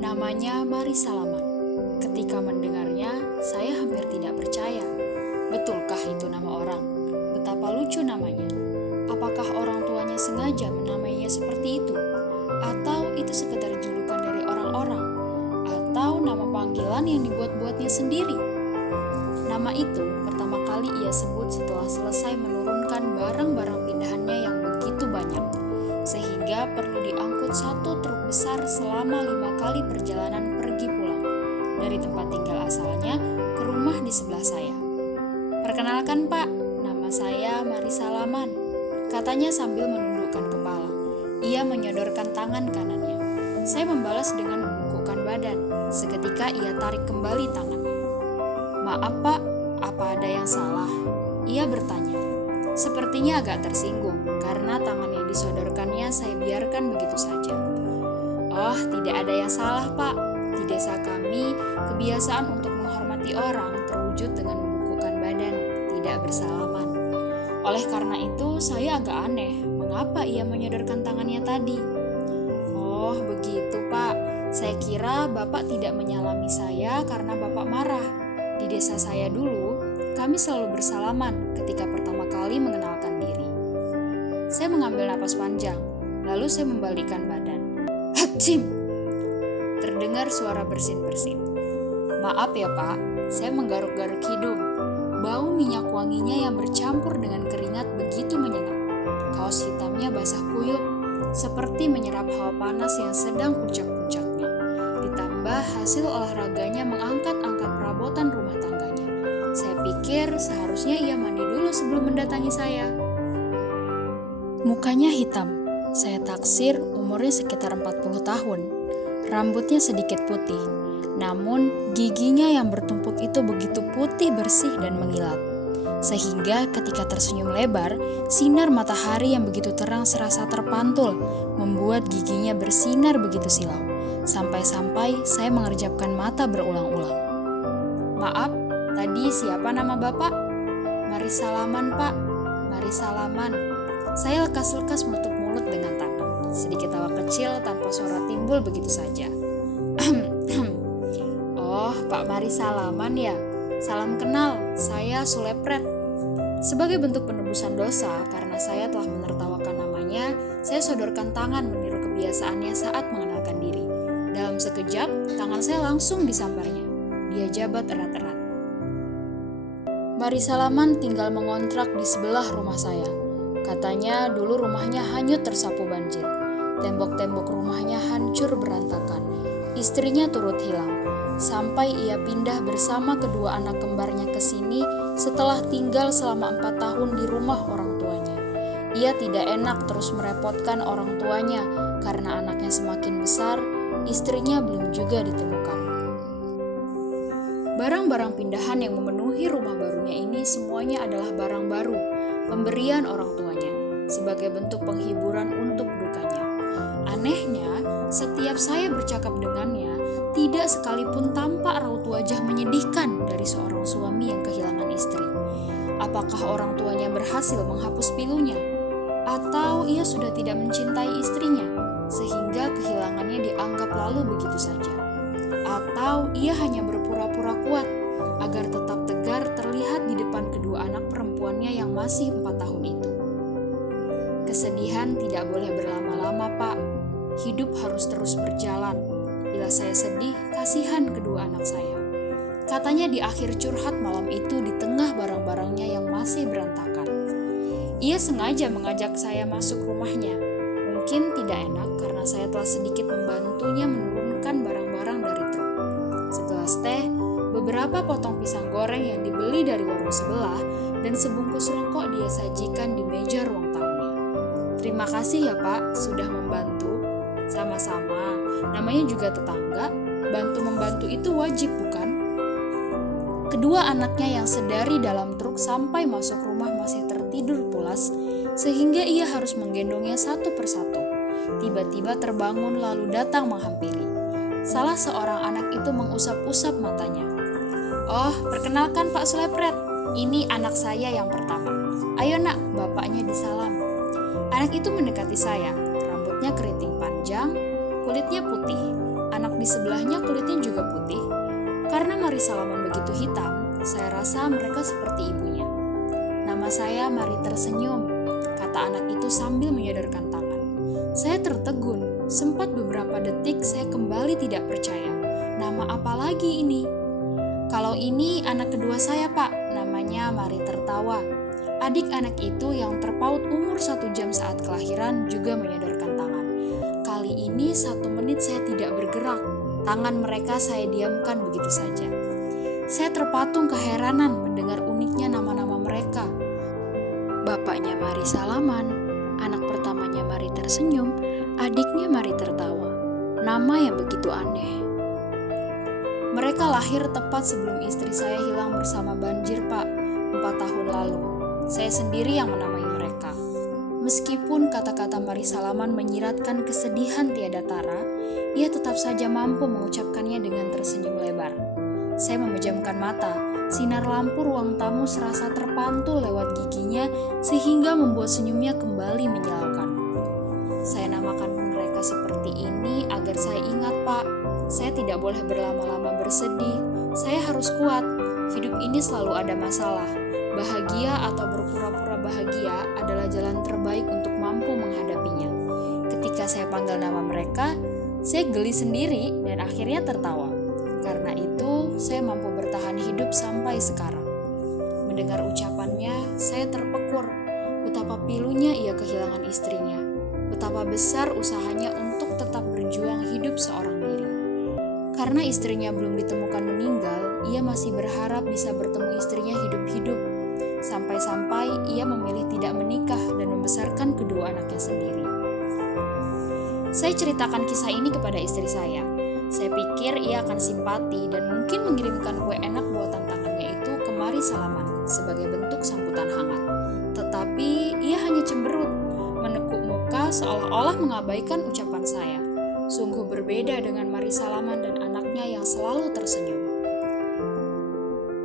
Namanya Mari Salaman. Ketika mendengarnya, saya hampir tidak percaya. Betulkah itu nama orang? Betapa lucu namanya. Apakah orang tuanya sengaja menamainya seperti itu? Atau itu sekedar julukan dari orang-orang? Atau nama panggilan yang dibuat-buatnya sendiri? Nama itu pertama kali ia sebut setelah selesai menurunkan barang-barang pindahannya yang begitu banyak, sehingga perlu diangkut satu truk besar selama 5 kali perjalanan pergi pulang dari tempat tinggal asalnya ke rumah di sebelah saya. "Perkenalkan Pak, nama saya Mari Salaman," katanya sambil menundukkan kepala. Ia menyodorkan tangan kanannya. Saya membalas dengan membungkukkan badan. Seketika ia tarik kembali tangannya. "Maaf Pak, apa ada yang salah?" Ia bertanya. Sepertinya agak tersinggung karena tangan yang disodorkannya saya biarkan begitu saja. "Oh, tidak ada yang salah Pak. Di desa kami, kebiasaan untuk menghormati orang terwujud dengan membungkukkan badan, tidak bersalaman. Oleh karena itu, saya agak aneh mengapa ia menyodorkan tangannya tadi." "Oh, begitu Pak. Saya kira Bapak tidak menyalami saya karena Bapak marah. Di desa saya dulu, kami selalu bersalaman ketika pertama kali mengenalkan diri." Saya mengambil napas panjang, lalu saya membalikkan badan. "Hacim!" Terdengar suara bersin-bersin. "Maaf ya Pak," saya menggaruk-garuk hidung. Bau minyak wanginya yang bercampur dengan keringat begitu menyengat. Kaos hitamnya basah kuyup, seperti menyerap hawa panas yang sedang puncak-puncaknya. Ditambah hasil olahraganya mengangkat-angkat perabotan rumah tangganya. Saya pikir seharusnya ia mandi dulu sebelum mendatangi saya. Mukanya hitam. Saya taksir umurnya sekitar 40 tahun. Rambutnya sedikit putih. Namun giginya yang bertumpuk itu begitu putih, bersih, dan mengilat. Sehingga ketika tersenyum lebar, sinar matahari yang begitu terang serasa terpantul, membuat giginya bersinar begitu silau. Sampai-sampai saya mengerjapkan mata berulang-ulang. "Maaf, tadi siapa nama Bapak?" "Mari Salaman Pak, Mari Salaman." Saya lekas-lekas menutup mulut dengan tangan. Sedikit tawa kecil tanpa suara timbul begitu saja. "Oh, Pak Mari Salaman ya? Salam kenal, saya Sulepret." Sebagai bentuk penebusan dosa karena saya telah menertawakan namanya, saya sodorkan tangan meniru kebiasaannya saat mengenalkan diri. Dalam sekejap, tangan saya langsung disambarnya. Dia jabat erat-erat. "Mari Salaman tinggal mengontrak di sebelah rumah saya. Katanya dulu rumahnya hanyut tersapu banjir. Tembok-tembok rumahnya hancur berantakan. Istrinya turut hilang. Sampai ia pindah bersama kedua anak kembarnya ke sini setelah tinggal selama 4 tahun di rumah orang tuanya. Ia tidak enak terus merepotkan orang tuanya karena anaknya semakin besar, istrinya belum juga ditemukan. Barang-barang pindahan yang memenuhi rumah barunya ini semuanya adalah barang baru, pemberian orang tuanya, sebagai bentuk penghiburan untuk dukanya. Anehnya, setiap saya bercakap dengannya, tidak sekalipun tampak raut wajah menyedihkan dari seorang suami yang kehilangan istri. Apakah orang tuanya berhasil menghapus pilunya? Atau ia sudah tidak mencintai istrinya, sehingga kehilangannya dianggap lalu begitu saja? Atau ia hanya berpura-pura kuat, agar tetap tegar terlihat di depan kedua anak perempuannya yang masih 4 tahun itu? Kesedihan tidak boleh berlama-lama, Pak. Hidup harus terus berjalan. Bila saya sedih, kasihan kedua anak saya. Katanya di akhir curhat malam itu di tengah barang-barangnya yang masih berantakan. Ia sengaja mengajak saya masuk rumahnya. Mungkin tidak enak karena saya telah sedikit membantunya menurunkan barang-barang dari truk. Segelas teh, beberapa potong pisang goreng yang dibeli dari warung sebelah, dan sebungkus rokok dia sajikan di meja ruang tamunya. "Terima kasih ya Pak, sudah membantu." "Sama-sama, namanya juga tetangga, bantu-membantu itu wajib bukan?" Kedua anaknya yang sedari dalam truk sampai masuk rumah masih tertidur pulas, sehingga ia harus menggendongnya satu persatu. Tiba-tiba terbangun lalu datang menghampiri. Salah seorang anak itu mengusap-usap matanya. "Oh, perkenalkan Pak Sulepret, ini anak saya yang pertama. Ayo nak, bapaknya disalam." Anak itu mendekati saya, rambutnya keriting panjang, kulitnya putih. anak di sebelahnya kulitnya juga putih? Karena Mari Salaman begitu hitam, saya rasa mereka seperti ibunya. Nama saya Mari Tersenyum, kata anak itu sambil menyodorkan tangan. Saya tertegun, sempat beberapa detik saya kembali tidak percaya. Nama apa lagi ini? Kalau ini anak kedua saya, Pak, namanya Mari Tertawa. Adik anak itu yang terpaut umur 1 jam saat kelahiran juga menyodorkan tangan. Kali ini 1 menit saya tidak bergerak. Tangan mereka saya diamkan begitu saja. Saya terpatung keheranan mendengar uniknya nama-nama mereka. Bapaknya Mari Salaman, anak pertamanya Mari Tersenyum, adiknya Mari Tertawa. Nama yang begitu aneh. Mereka lahir tepat sebelum istri saya hilang bersama banjir, Pak, 4 tahun lalu. Saya sendiri yang menamai mereka. Meskipun kata-kata Mari Salaman menyiratkan kesedihan tiada tara, ia tetap saja mampu mengucapkannya dengan tersenyum lebar. Saya memejamkan mata, sinar lampu ruang tamu serasa terpantul lewat giginya sehingga membuat senyumnya kembali menyilaukan. Saya namakan mereka seperti ini agar saya ingat, Pak. Saya tidak boleh berlama-lama bersedih. Saya harus kuat. Hidup ini selalu ada masalah. Bahagia atau berpura-pura bahagia adalah jalan terbaik untuk mampu menghadapinya. Ketika saya panggil nama mereka, saya geli sendiri dan akhirnya tertawa. Karena itu, saya mampu bertahan hidup sampai sekarang. Mendengar ucapannya, saya terpekur. Betapa pilunya ia kehilangan istrinya. Betapa besar usahanya untuk tetap berjuang hidup seorang diri. Karena istrinya belum ditemukan meninggal, ia masih berharap bisa bertemu istrinya hidup-hidup. Sampai-sampai ia memilih tidak menikah dan membesarkan kedua anaknya sendiri. Saya ceritakan kisah ini kepada istri saya. Saya pikir ia akan simpati dan mungkin mengirimkan kue enak buatan tangannya itu ke Mari Salaman sebagai bentuk sambutan hangat. Tetapi ia hanya cemberut, menekuk muka seolah-olah mengabaikan ucapan saya. Sungguh berbeda dengan Mari Salaman dan anaknya yang selalu tersenyum.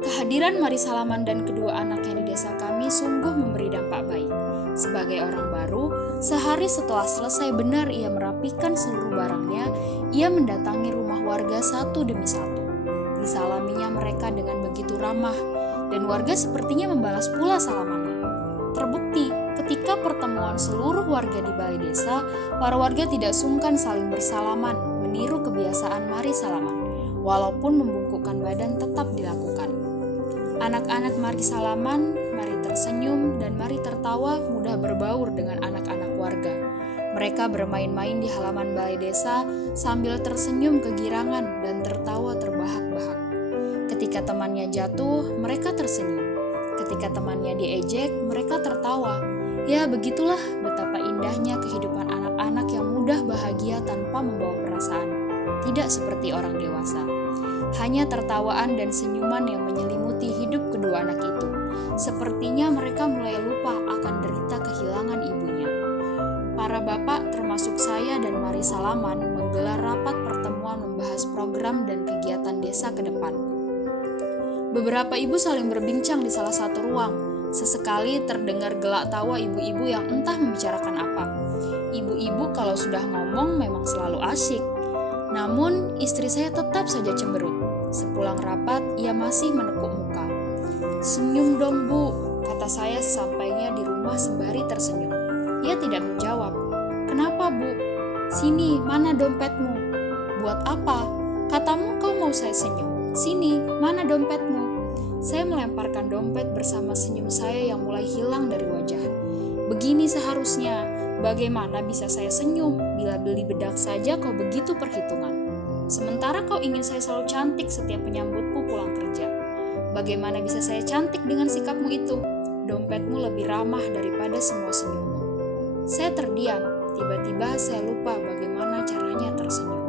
Kehadiran Mari Salaman dan kedua anaknya di desa kami sungguh memberi dampak baik. Sebagai orang baru, sehari setelah selesai benar ia merapikan seluruh barangnya, ia mendatangi rumah warga satu demi satu. Disalaminya mereka dengan begitu ramah, dan warga sepertinya membalas pula salamannya. Terbukti, ketika pertemuan seluruh warga di balai desa, para warga tidak sungkan saling bersalaman, meniru kebiasaan Mari Salaman, walaupun membungkukkan badan tetap dilakukan. Anak-anak Mari Salaman, Mari Tersenyum, dan Mari Tertawa mudah berbaur dengan anak-anak warga. Mereka bermain-main di halaman balai desa sambil tersenyum kegirangan dan tertawa terbahak-bahak. Ketika temannya jatuh, mereka tersenyum. Ketika temannya diejek, mereka tertawa. Ya, begitulah betapa indahnya kehidupan anak-anak yang mudah bahagia tanpa membawa perasaan. Tidak seperti orang dewasa. Hanya tertawaan dan senyuman yang menyelimuti hidup kedua anak itu. Sepertinya mereka mulai lupa akan derita kehilangan ibunya. Para bapak termasuk saya dan Mari Salaman menggelar rapat pertemuan membahas program dan kegiatan desa ke depan. Beberapa ibu saling berbincang di salah satu ruang. Sesekali terdengar gelak tawa ibu-ibu yang entah membicarakan apa. Ibu-ibu kalau sudah ngomong memang selalu asyik. Namun istri saya tetap saja cemberut. Sepulang rapat, ia masih menekuk muka. "Senyum dong, Bu," kata saya sesampainya di rumah sembari tersenyum. Ia tidak menjawab. "Kenapa, Bu?" "Sini, mana dompetmu?" "Buat apa? Katamu kau mau saya senyum. Sini, mana dompetmu?" Saya melemparkan dompet bersama senyum saya yang mulai hilang dari wajah. Begini seharusnya. Bagaimana bisa saya senyum bila beli bedak saja kau begitu perhitungan? Sementara kau ingin saya selalu cantik setiap menyambutmu pulang kerja. Bagaimana bisa saya cantik dengan sikapmu itu? Dompetmu lebih ramah daripada semua senyummu. Saya terdiam. Tiba-tiba saya lupa bagaimana caranya tersenyum.